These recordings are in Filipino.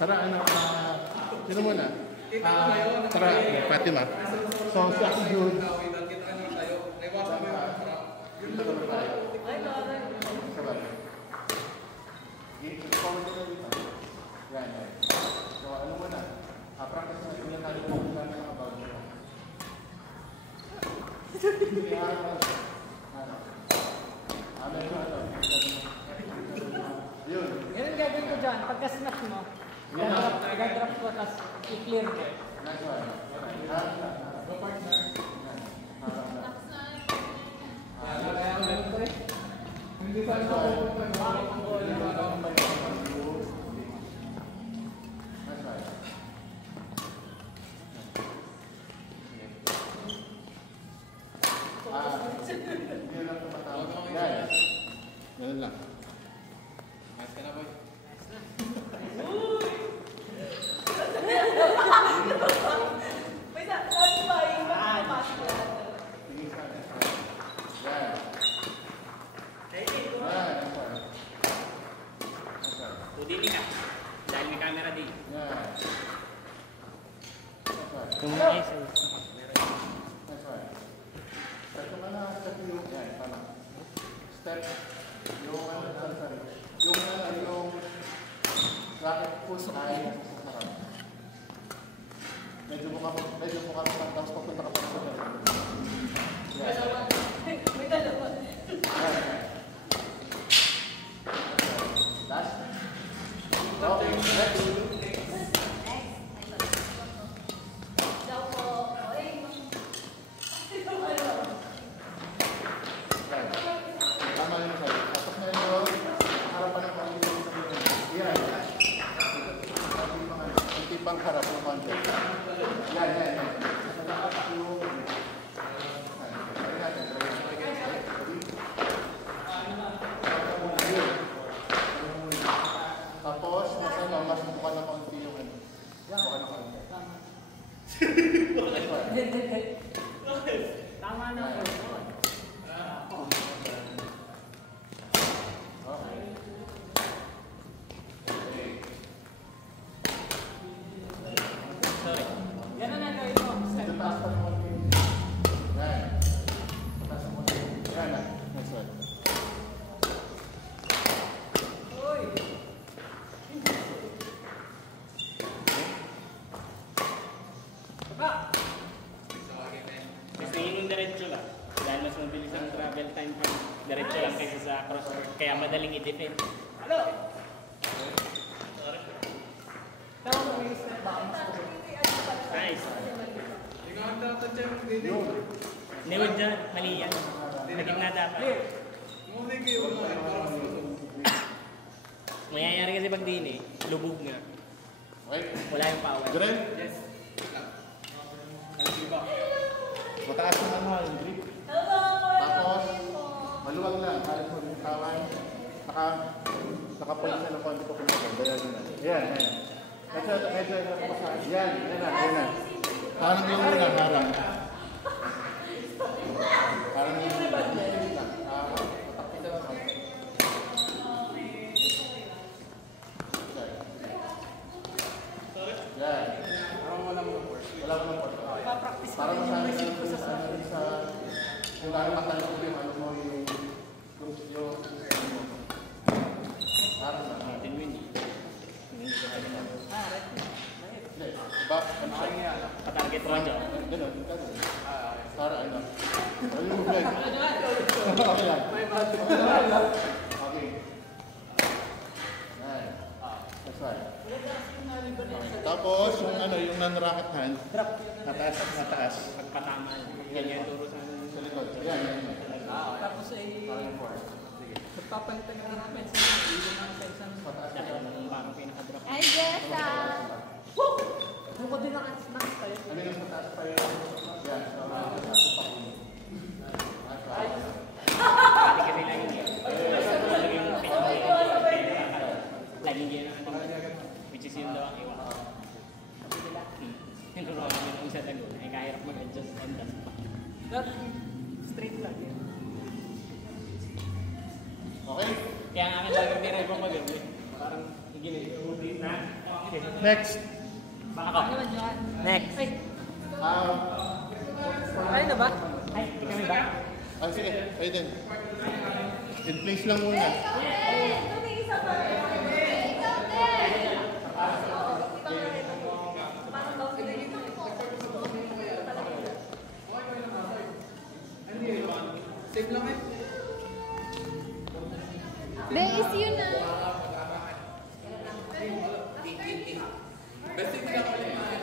Tara, sino muna? Tara, Fatima. So, si Aki Jude. So, ano muna? Practice na yung tali mo kung saan mga bago mo. Yan ang gagawin ko dyan. Pagka-smash mo, gagrap ko, tapos i-clear ko. Nice one. Go partner. Hindi tayo ganun lang. Nice ka na, boy. Wait, that's why you have to pass it. Udili ka. Dahil may camera din. Kung may isa. Step ka na, step yung, tama. Step, yung racket push ay sa harap. Medyo mukha tapos papunta ka pa sa harap. May dalawa. Last. Okay, next. Tama yun sa'yo. Tapos na yun, harapan ng konti. Yan. Hindi pang harap ng konti. Yan. Tapos, mas mukha na konti yung ano. Mukha na konti. Tama na po. Yan ang nagawin mo. Step back. Yan. Yan na. Next one. Kasi yun yung diretso lang. Dahil mas mabilis ang travel time pag diretso lang kaysa sa cross. Kaya madaling i-defend. Hello! Tama mo yung step back. Nice. Niwag dyan. Mali yan. Naging na dapat. Mayayari kasi pag din lubog nga. Wait. Wala yung power. Diren? Yes. Mataas naman yung grip. Tapos, maluwag lang. Halos mo yung tawan. Nakapoint siya ng konti pa kumaganda. Diagonal. Yan. Medyo napasahan. Yan na. Harang lang muna, harang. Harang lang muna. Patakpita lang ako. Yan. Wala mo ng force. Pa-practice Para mo masanay yung ka sa yung lalo matanong ko yung ano mo yung para sa Natin win. hindi ba Patarget mo dyan. gano'n para ano ayun yan okay lang okay that's right tapos yung ano yung non-rocket hand mataas Pagpatama. Ganyan turo sa likod yan Tapos ay magpapalitan ka ng pens. Iwan lang sa isang dahil ng parang pinaka-drop. Ay, Jessa! Ano ko din ang snacks tayo? ano yung mataas pa yun yan so Pati kasi lang yun. Talagang yung laging yan ang ating which is yun daw ang iwa. Tinuruan namin ang isa tago. Ay kahirap mag-adjust and that's Straight lang yan. okay kaya ang akin laging dinay pang mag-away. Parang Next. Ako. Next. Ay na ba? Ay, di kami ba? Sige, kayo din. In place lang muna. Save lang eh. Then is yun na. Basta hindi ka pala Yan.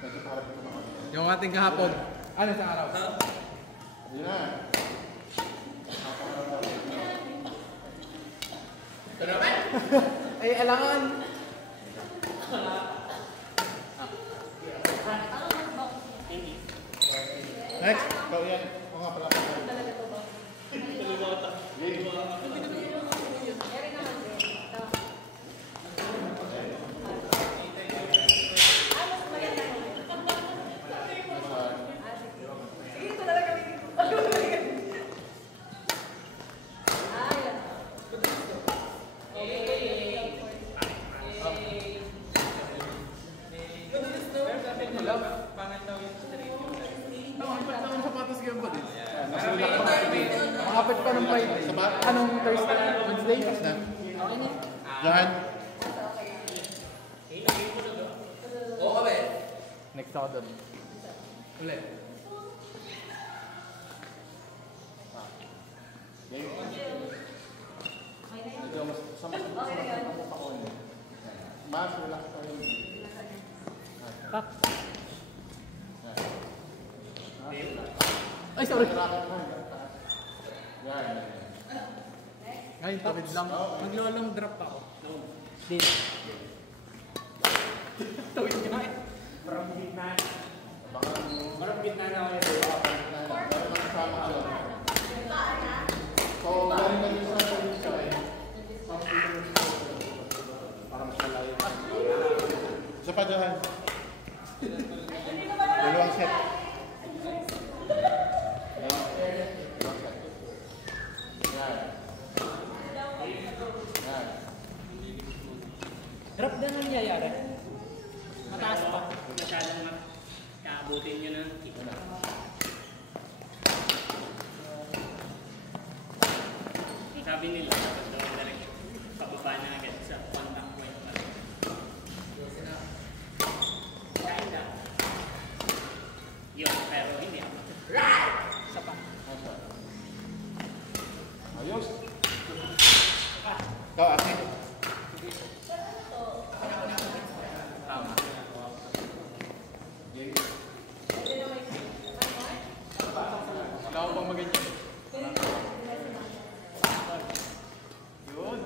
Medyo parang ito naman. yung ating kahapon. Ano sa araw? Yun na. Ay, alangan. Next. Ikaw yan. O nga pala. Ang sapatos ka ba din? Makapit pa ng fight. Anong Thursday? Wednesday? Okay na. Johan. Next ako doon. Ulit. Ito, mas ako yun. Mas relax pa yun. Ay, sorry. Yan. Ngayon, tawid lang. Maglo-long drop ako. Din. Tawid ka na eh. Parang gitna. Baka Parang gitna na ako yun. dapat makasama ka lang. So, galing na din sa police eh. Para mas malayo. Isa pa, Johan. Dalawang set. Drop na nangyayari. Mataas pa. Masyadong kaabutin nyo ng kick. Sabi nila, dapat daw direct pababa na agad sa contact point pa. Kinda. Yun, pero hindi ako. Isa pa. Ayos. Ikaw, Ate. Tama. Wala ko pang maganyan. Yun.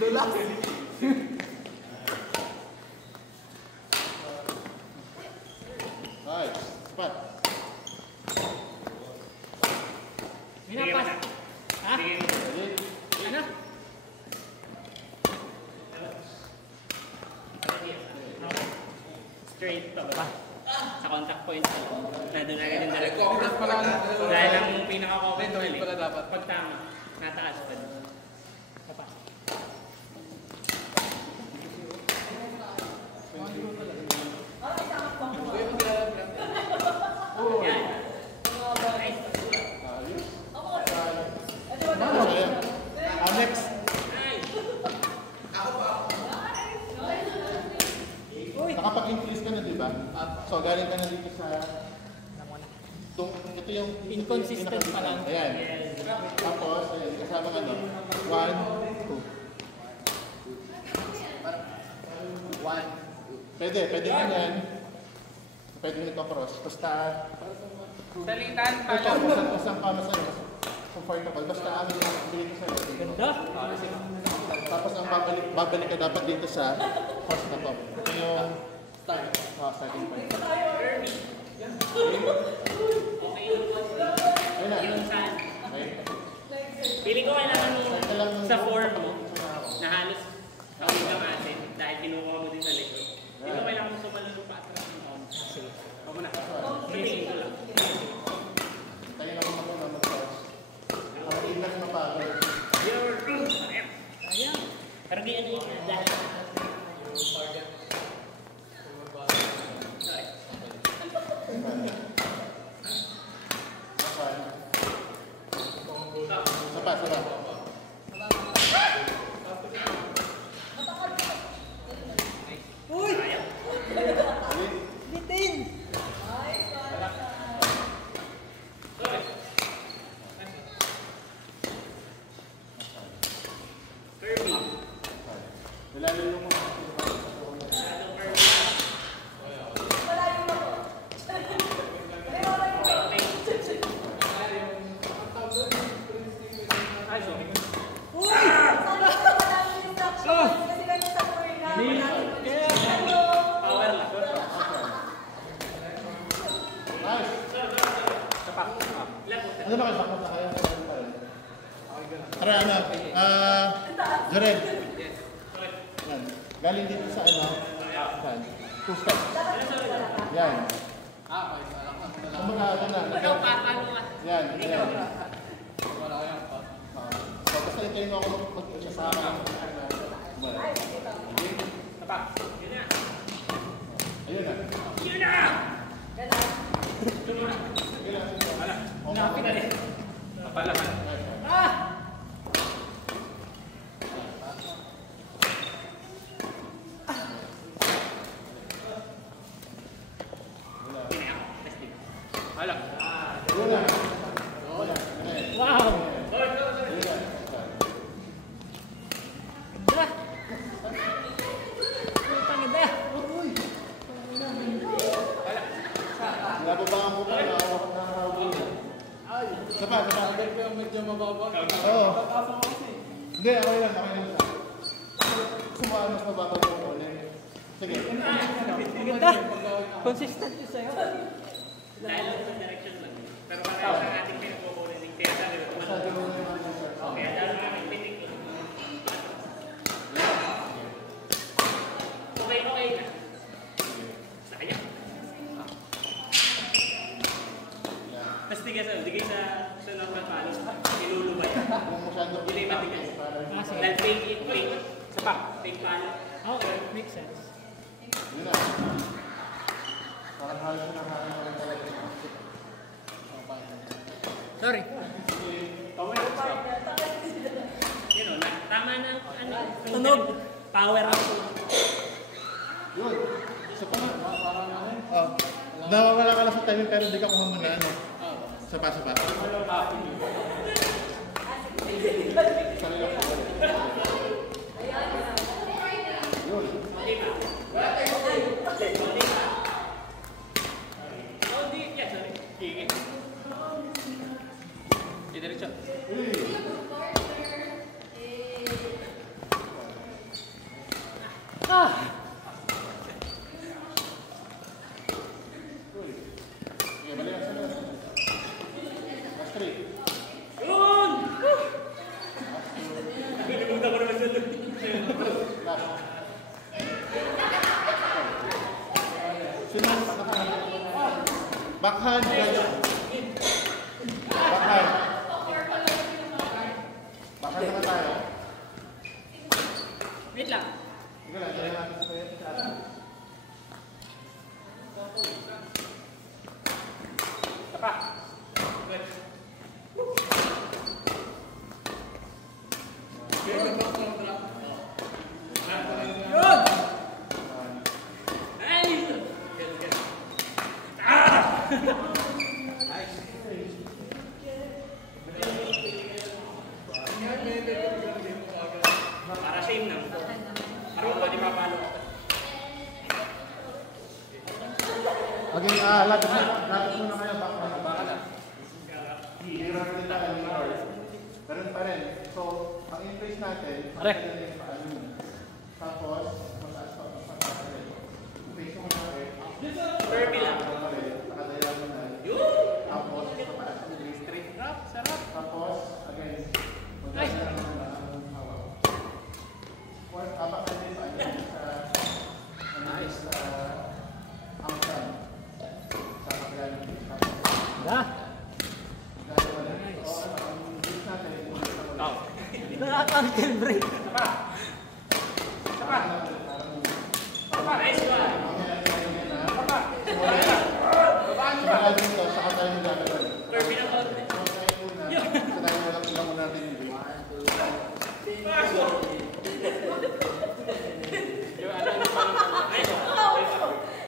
Dulas. Ay, spot. Pinapas. Ha? Ready? Ano? Straight pa ba? Sa contact point pa lang. Nandun agad yung direct. Cocktail pala. Dahil ang pinaka-common Tawid pala dapat. Pag tama, nataas pa din. Papa. Yan. Nice. Ayos. Sayang. Next. Nakapag-increase ka na, di ba? So, galing ka na dito sa... Ito yung... Inconsistent pa lang. Ayan. Tapos, ayan, kasama ka no? 1, 2. 1. Pwede na yan. Pwede nito cross. Basta... Salitan pa Ito, basta ang kama sa'yo. Mas comfortable. Basta ang bili ko sa'yo. Ganda. Tapos ang babalik ka dapat dito sa horse na to. Ito yung starting point. Ayun na. Yung sa... Okay. Feeling ko kailangan mo sa form mo na halos gawin ka natin dahil kinukuha mo din sa likod. Dito kailangan mo sumalun pa atras ng onti. Sige. Ako na. Tingin ko lang. Tayo na ako na mag-touch. Ang ilas na pagod. Ayan. Pero ganyan din na dahil. Sapa, sapa. Lalo yung mga Power lang. ano ba kayo? Bakit na kayo? Tara, ano? Jared. Yan. Galing dito sa ano? Saan? 2 steps. Yan. Kumbaga, ano na. Yan, yan. So, basta hintayin mo ako mag-kasama. Ayun na. Napit na rin. Kapalaman. Alam. Ayun na. Wow! Ayun na. Pangida! Nababaan ko pa na ako ng hawag. Sapa, sapa. Medyo mababa. Oo. Hindi, okay lang, okay lang. Sumaan mas mababa ko ulit. Sige. Maganda! Consistent yun sa'yo. Dahil lang sa direction lang. Pero parang sa ating pinagkukunin ng kaya sabi ko, Masyado mo na yung answer. kaya dahil namin pitik lang. Okay na. Sayang. Tapos digay sa normal palos, ilulubay. Kung masyado Hindi matigas. Dahil fake. Sa pa, fake palo. Okay, makes sense. Yun na. Parang halos na halos na rin talaga. Sorry. You know, tama na ano. Tunog. Power up. Yun. Sapa nga. Oh. Nawawala ka lang sa timing pero hindi ka kuha muna ano. Sapa, sapa. Sarili ako. Yun. Diretso. Okay, balik ang sana. Last 3. Yun! Nalimutan ko naman sa loob. Last. Sinas. Backhand. Backhand. Backhand naman tayo. Wait lang. Sige lang, dyan natin sa atin. Tapa. Good. Yun! Nice! Good. Para same lang. Para wala di mapalo. Okay, lapit muna kayo. Baka na. Hira rin tayo ng hours. Pero pa rin. So, ang in-place natin, tapos, mataas pa pa rin. Face mo na rin. Kirby lang. Nakadaya mo na. Yun! Tapos, mataas pa rin. Straight drop, sarap. Tapos, again, mataas na lang ang hawak. Apak na din sa Naka-ankle break. Nice one.